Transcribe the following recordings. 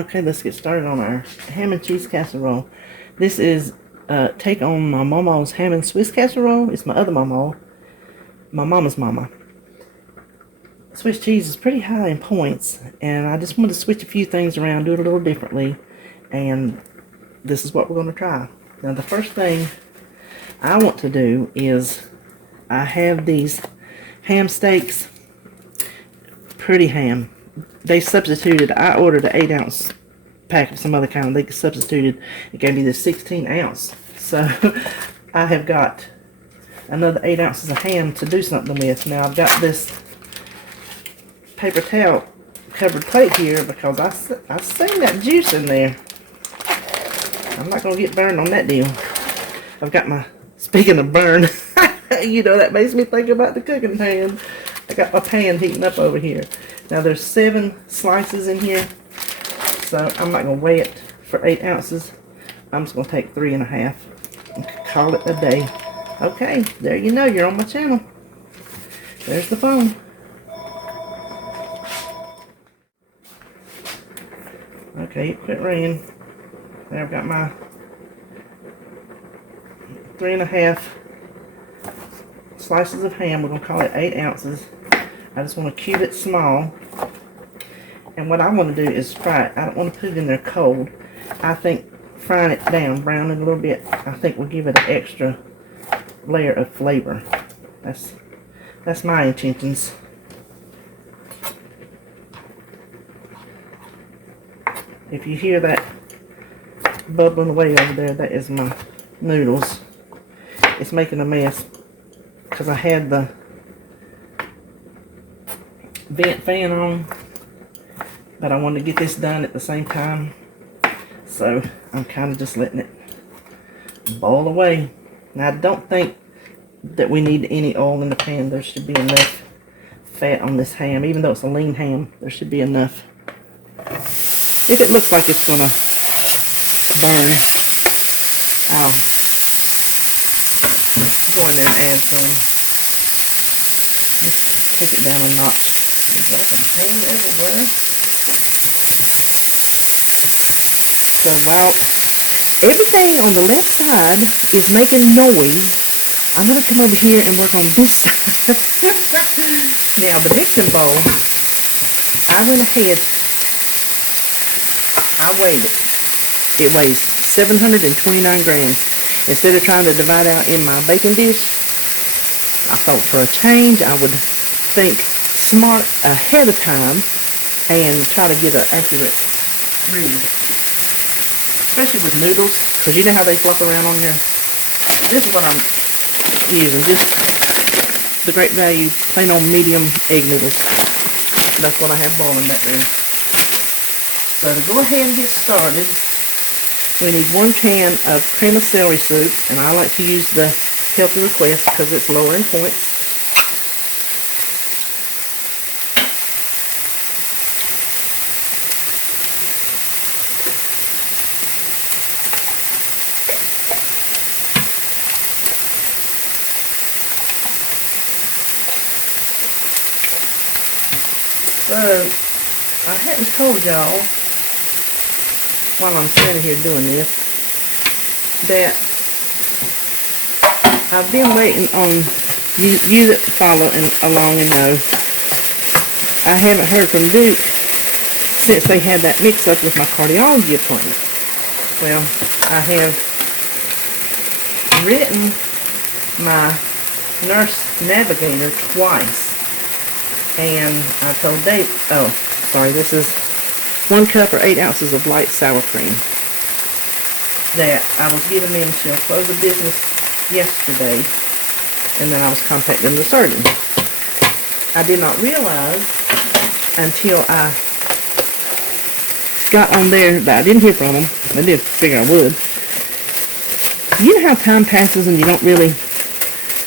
Okay, let's get started on our ham and cheese casserole. This is take on my mama's ham and Swiss casserole. It's my other mamaw, my mama's mama. Swiss cheese is pretty high in points, and I just wanted to switch a few things around, do it a little differently, and this is what we're going to try. Now, the first thing I want to do is I have these ham steaks, pretty ham. They substituted, I ordered an 8-ounce pack of some other kind. They substituted, it gave me this 16-ounce. So I have got another 8 ounces of ham to do something with. Now I've got this paper towel covered plate here because I seen that juice in there. I'm not going to get burned on that deal. I've got my, speaking of burn, you know, that makes me think about the cooking pan. I got my pan heating up over here. Now there's 7 slices in here, so I'm not going to weigh it for 8 ounces. I'm just going to take 3.5 and call it a day. Okay, there you know, you're on my channel. There's the phone. Okay, it quit ringing. There, I've got my 3.5 slices of ham. We're going to call it 8 ounces. I just want to cube it small. And what I want to do is fry it. I don't want to put it in there cold. I think frying it down, browning it a little bit, I think will give it an extra layer of flavor. That's my intentions. If you hear that bubbling away over there, that is my noodles. It's making a mess because I had the vent fan on, but I wanted to get this done at the same time, so I'm kind of just letting it boil away. Now, I don't think that we need any oil in the pan. There should be enough fat on this ham. Even though it's a lean ham, there should be enough. If it looks like it's gonna burn, I'll go in there and add some. Just take it down a notch. Got some ham everywhere. So while everything on the left side is making noise, I'm going to come over here and work on this side. Now, the mixing bowl, I went ahead, I weighed it. It weighs 729 grams. Instead of trying to divide out in my baking dish, I thought for a change, I would think smart ahead of time and try to get an accurate read. Especially with noodles, because you know how they flop around on your... This is what I'm using, just the Great Value plain old medium egg noodles. That's what I have boiling back there. So to go ahead and get started, we need 1 can of cream of celery soup, and I like to use the Healthy Request because it's lower in points. So, I hadn't told y'all, while I'm standing here doing this, that I've been waiting on you that follow along and know. I haven't heard from Duke since they had that mix-up with my cardiology appointment. Well, I have written my nurse navigator twice. And I told Dave, oh, sorry, this is 1 cup or 8 ounces of light sour cream that I was giving them till close of business yesterday, and then I was contacting the surgeon. I did not realize until I got on there that I didn't hear from them. I did figure I would. You know how time passes and you don't really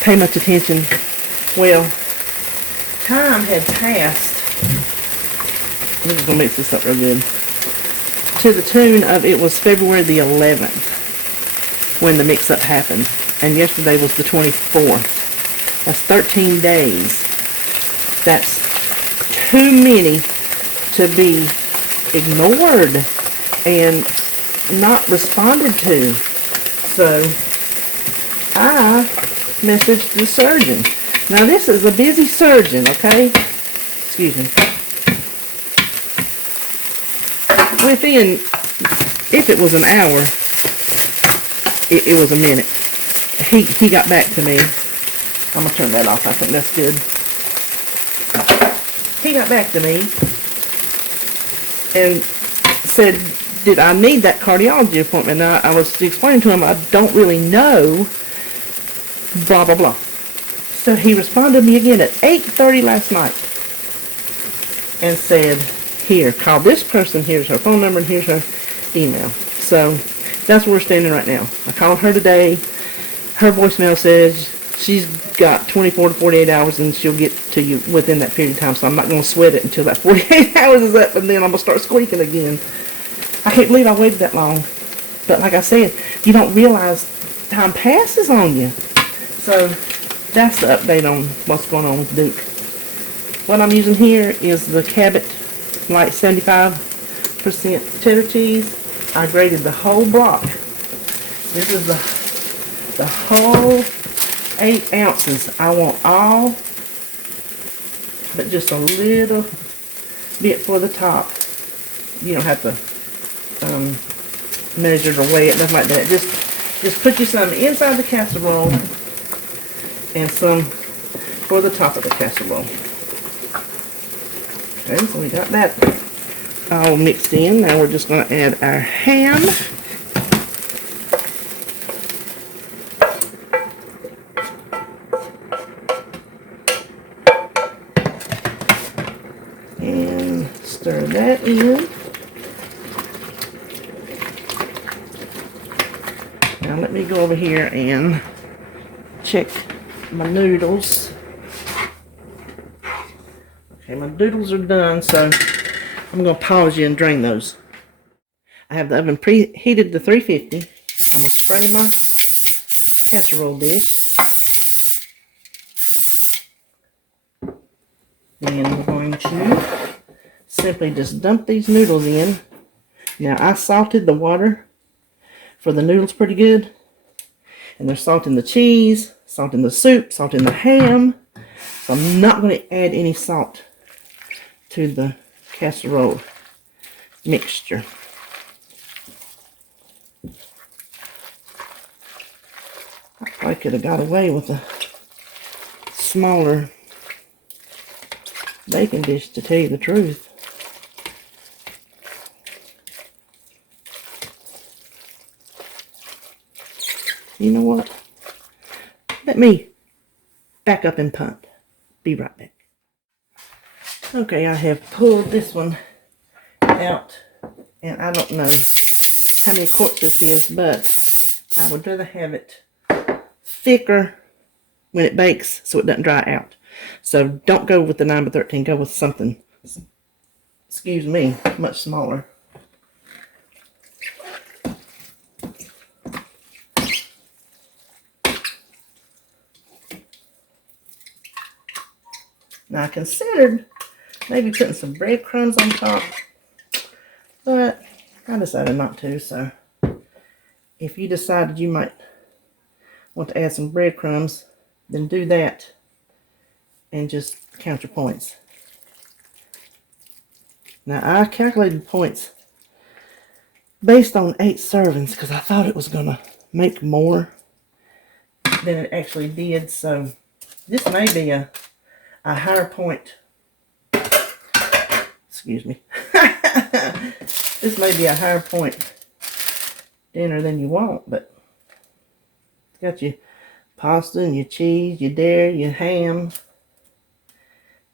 pay much attention? Well, time had passed. I'm just going to mix this up real good. To the tune of, it was February the 11th when the mix-up happened. And yesterday was the 24th. That's 13 days. That's too many to be ignored. and not responded to. So I messaged the surgeon. Now this is a busy surgeon, okay? Excuse me. Within, if it was an hour, it was a minute. He got back to me. I'm going to turn that off. I think that's good. He got back to me and said, did I need that cardiology appointment? Now, I was explaining to him, I don't really know, blah, blah, blah. So he responded to me again at 8:30 last night and said, here, call this person, here's her phone number, and here's her email. So that's where we're standing right now. I called her today. Her voicemail says she's got 24 to 48 hours and she'll get to you within that period of time. So I'm not going to sweat it until that 48 hours is up, and then I'm going to start squeaking again. I can't believe I waited that long. But like I said, you don't realize time passes on you. So that's the update on what's going on with Duke. What I'm using here is the Cabot Light 75% cheddar cheese. I grated the whole block. This is the whole 8 ounces. I want all, but just a little bit for the top. You don't have to measure it or weigh it, nothing like that. Just put you some inside the casserole and some for the top of the casserole. Okay, so we got that all mixed in. Now we're just going to add our ham. And stir that in. Now let me go over here and check my noodles. Okay, my noodles are done, so I'm going to pause you and drain those. I have the oven preheated to 350. I'm going to spray my casserole dish. Then we're going to simply just dump these noodles in. Now, I salted the water for the noodles pretty good. And there's salt in the cheese, salt in the soup, salt in the ham. So I'm not going to add any salt to the casserole mixture. I probably could have got away with a smaller baking dish, to tell you the truth. You know what? Let me back up and punt. Be right back. Okay, I have pulled this one out, and I don't know how many quarts this is, but I would rather have it thicker when it bakes so it doesn't dry out. So don't go with the 9x13, go with something, excuse me, much smaller. Now I considered maybe putting some breadcrumbs on top, but I decided not to. So if you decided you might want to add some breadcrumbs, then do that and just count your points. Now I calculated points based on 8 servings because I thought it was going to make more than it actually did. So this may be a higher point. Excuse me. This may be a higher point dinner than you want, but it's got your pasta and your cheese, your dairy, your ham.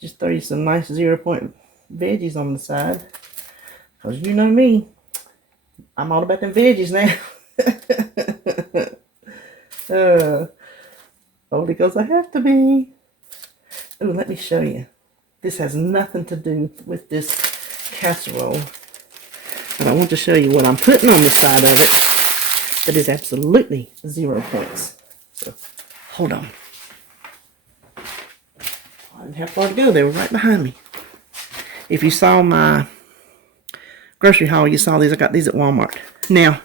Just throw you some nice 0-point veggies on the side. Because you know me, I'm all about them veggies now. Only because I have to be. Oh, let me show you. This has nothing to do with this casserole. But I want to show you what I'm putting on the side of it that is absolutely 0 points. So, hold on. I didn't have far to go. They were right behind me. If you saw my grocery haul, you saw these. I got these at Walmart. Now,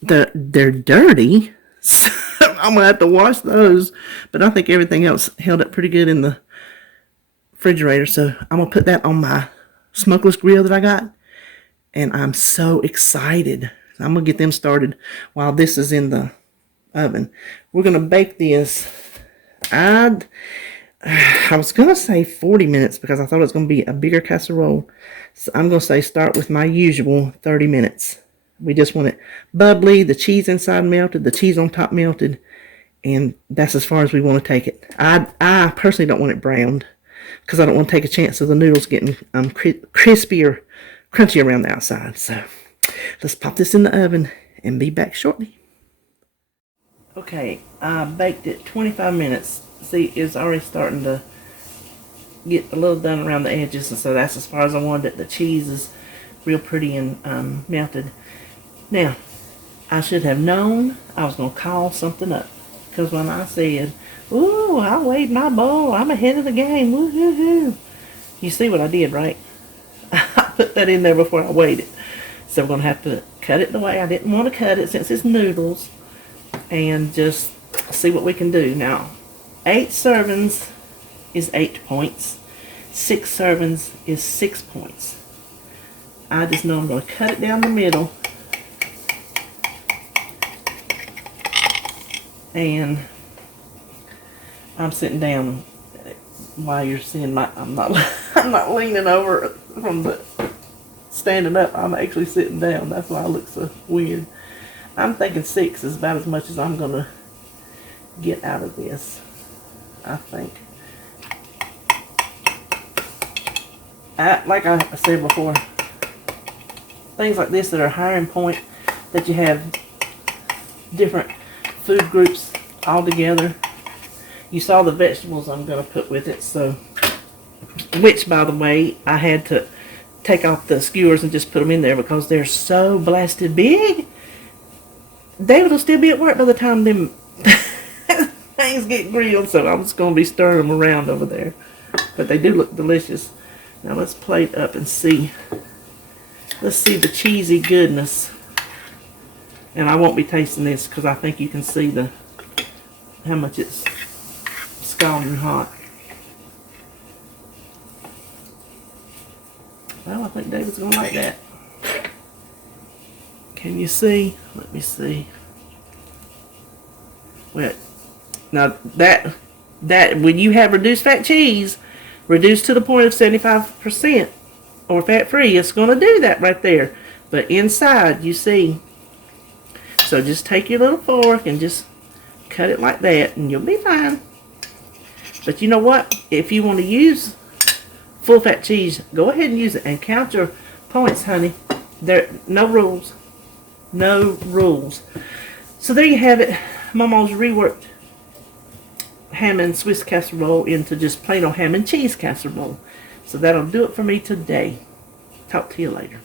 they're dirty, so I'm going to have to wash those. But I think everything else held up pretty good in the refrigerator. So I'm going to put that on my smokeless grill that I got. And I'm so excited. I'm going to get them started while this is in the oven. We're going to bake this. I was going to say 40 minutes because I thought it was going to be a bigger casserole. So I'm going to say start with my usual 30 minutes. We just want it bubbly, the cheese inside melted, the cheese on top melted, and that's as far as we want to take it. I personally don't want it browned because I don't want to take a chance of the noodles getting crispy or crunchy around the outside. So let's pop this in the oven and be back shortly. Okay, I baked it 25 minutes. See, it's already starting to get a little done around the edges, and so that's as far as I wanted it. The cheese is real pretty and melted. Now, I should have known I was going to call something up, because when I said, "Ooh, I weighed my bowl, I'm ahead of the game, woo-hoo-hoo," you see what I did, right? I put that in there before I weighed it. So we're going to have to cut it the way I didn't want to cut it since it's noodles, and just see what we can do. Now, 8 servings is 8 points. 6 servings is 6 points. I just know I'm going to cut it down the middle. And I'm sitting down while you're seeing my, I'm not leaning over from the standing up. I'm actually sitting down. That's why I look so weird. I'm thinking 6 is about as much as I'm going to get out of this, I think. Like I said before, things like this that are higher in point, that you have different food groups all together. You saw the vegetables I'm going to put with it, so, which, by the way, I had to take off the skewers and just put them in there because they're so blasted big. David will still be at work by the time them things get grilled, so I'm just going to be stirring them around over there. But they do look delicious. Now let's plate up and see. Let's see the cheesy goodness. And I won't be tasting this because I think you can see how much it's scalding hot. Well, I think David's going to like that. Can you see? Let me see. Well, now that when you have reduced fat cheese, reduced to the point of 75% or fat free, it's going to do that right there. But inside, you see. So just take your little fork and just cut it like that, and you'll be fine. But you know what? If you want to use full fat cheese, go ahead and use it and count your points, honey. There, no rules. No rules. So there you have it. Mama's reworked ham and Swiss casserole into just plain old ham and cheese casserole. So that'll do it for me today. Talk to you later.